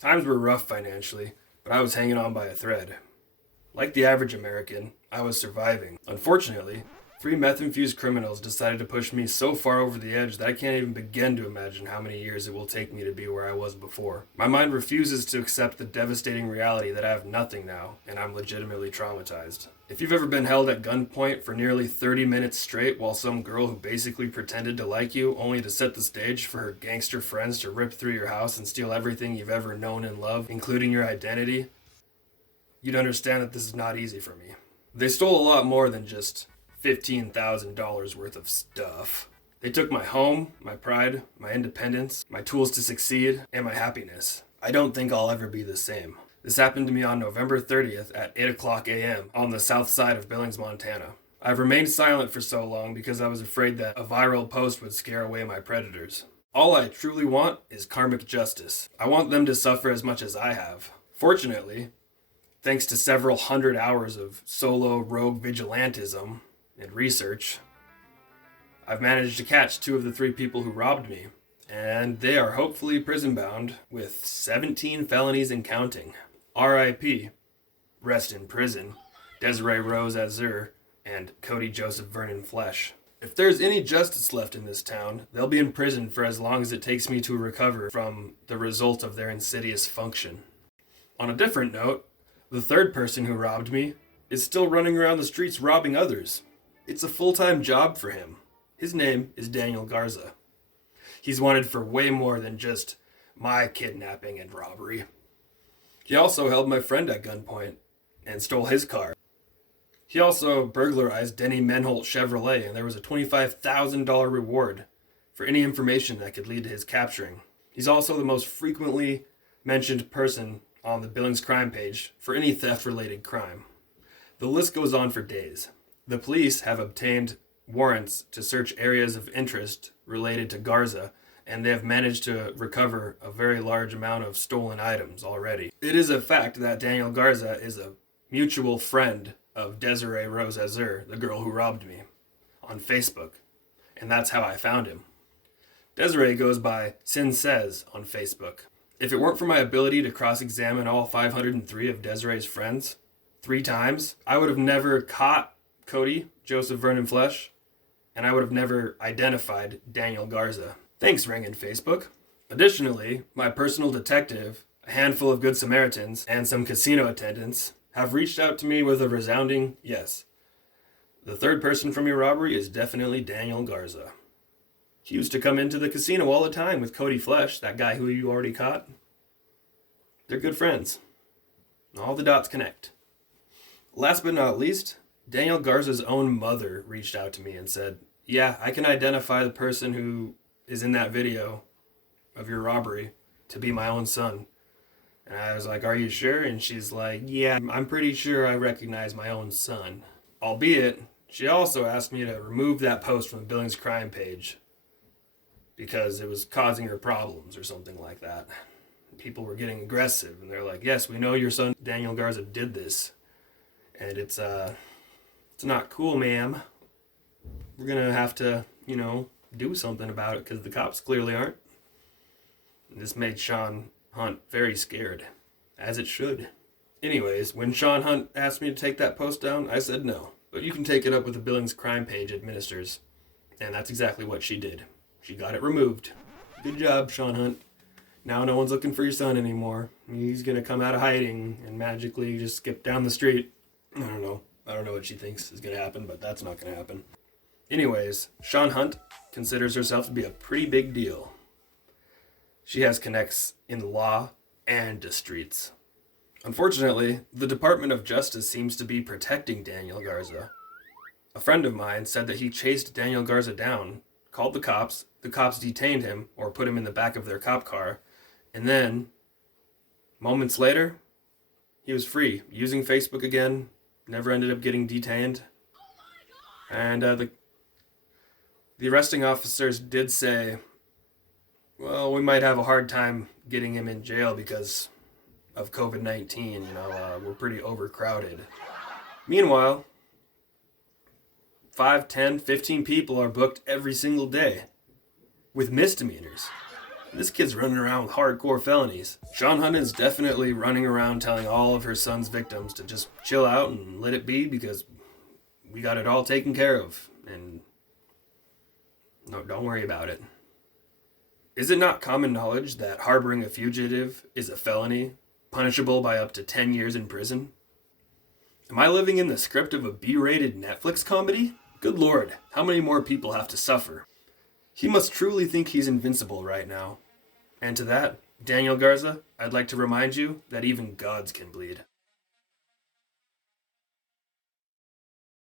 Times were rough financially, but I was hanging on by a thread. Like the average American, I was surviving. Unfortunately, three meth-infused criminals decided to push me so far over the edge that I can't even begin to imagine how many years it will take me to be where I was before. My mind refuses to accept the devastating reality that I have nothing now, and I'm legitimately traumatized. If you've ever been held at gunpoint for nearly 30 minutes straight while some girl who basically pretended to like you only to set the stage for her gangster friends to rip through your house and steal everything you've ever known and loved, including your identity, you'd understand that this is not easy for me. They stole a lot more than just $15,000 worth of stuff. They took my home, my pride, my independence, my tools to succeed, and my happiness. I don't think I'll ever be the same. This happened to me on November 30th at 8 o'clock a.m. on the south side of Billings, Montana. I've remained silent for so long because I was afraid that a viral post would scare away my predators. All I truly want is karmic justice. I want them to suffer as much as I have. Fortunately, thanks to several hundred hours of solo rogue vigilantism and research, I've managed to catch two of the three people who robbed me, and they are hopefully prison bound with 17 felonies and counting. R.I.P. Rest in prison, Desiree Rose Azur and Cody Joseph Vernon Flesh. If there's any justice left in this town, they'll be in prison for as long as it takes me to recover from the result of their insidious function. On a different note, the third person who robbed me is still running around the streets robbing others. It's a full-time job for him. His name is Daniel Garza. He's wanted for way more than just my kidnapping and robbery. He also held my friend at gunpoint and stole his car. He also burglarized Denny Menholt Chevrolet, and there was a $25,000 reward for any information that could lead to his capturing. He's also the most frequently mentioned person on the Billings crime page for any theft-related crime. The list goes on for days. The police have obtained warrants to search areas of interest related to Garza, and they have managed to recover a very large amount of stolen items already. It is a fact that Daniel Garza is a mutual friend of Desiree Rose Azur, the girl who robbed me, on Facebook, and that's how I found him. Desiree goes by Sin Says on Facebook. If it weren't for my ability to cross-examine all 503 of Desiree's friends 3 times, I would have never caught Cody Joseph Vernon Flesh, and I would have never identified Daniel Garza. Thanks, Ring and Facebook. Additionally, my personal detective, a handful of Good Samaritans, and some casino attendants have reached out to me with a resounding yes. The third person from your robbery is definitely Daniel Garza. He used to come into the casino all the time with Cody Flesh, that guy who you already caught. They're good friends. All the dots connect. Last but not least, Daniel Garza's own mother reached out to me and said, yeah, I can identify the person who is in that video of your robbery to be my own son. And I was like, are you sure? And she's like, yeah, I'm pretty sure I recognize my own son. Albeit, she also asked me to remove that post from the Billings crime page because it was causing her problems or something like that. People were getting aggressive, and they're like, yes, we know your son Daniel Garza did this. And it's not cool, ma'am. We're gonna have to, do something about it because the cops clearly aren't. And this made Sean Hunt very scared, as it should. Anyways, when Sean Hunt asked me to take that post down, I said no. But you can take it up with the Billings crime page administrators. And that's exactly what she did. She got it removed. Good job, Sean Hunt. Now no one's looking for your son anymore. He's gonna come out of hiding and magically just skip down the street. I don't know what she thinks is gonna happen, but that's not gonna happen. Anyways, Sean Hunt considers herself to be a pretty big deal. She has connects in the law and the streets. Unfortunately, the Department of Justice seems to be protecting Daniel Garza. A friend of mine said that he chased Daniel Garza down, called the cops detained him or put him in the back of their cop car, and then, moments later, he was free, using Facebook again, never ended up getting detained. And the arresting officers did say, well, we might have a hard time getting him in jail because of COVID-19, we're pretty overcrowded. Meanwhile, 5, 10, 15 people are booked every single day with misdemeanors. This kid's running around with hardcore felonies. Sean Hunting's definitely running around telling all of her son's victims to just chill out and let it be because we got it all taken care of. And no, don't worry about it. Is it not common knowledge that harboring a fugitive is a felony, punishable by up to 10 years in prison? Am I living in the script of a B-rated Netflix comedy? Good lord, how many more people have to suffer? He must truly think he's invincible right now. And to that, Daniel Garza, I'd like to remind you that even gods can bleed.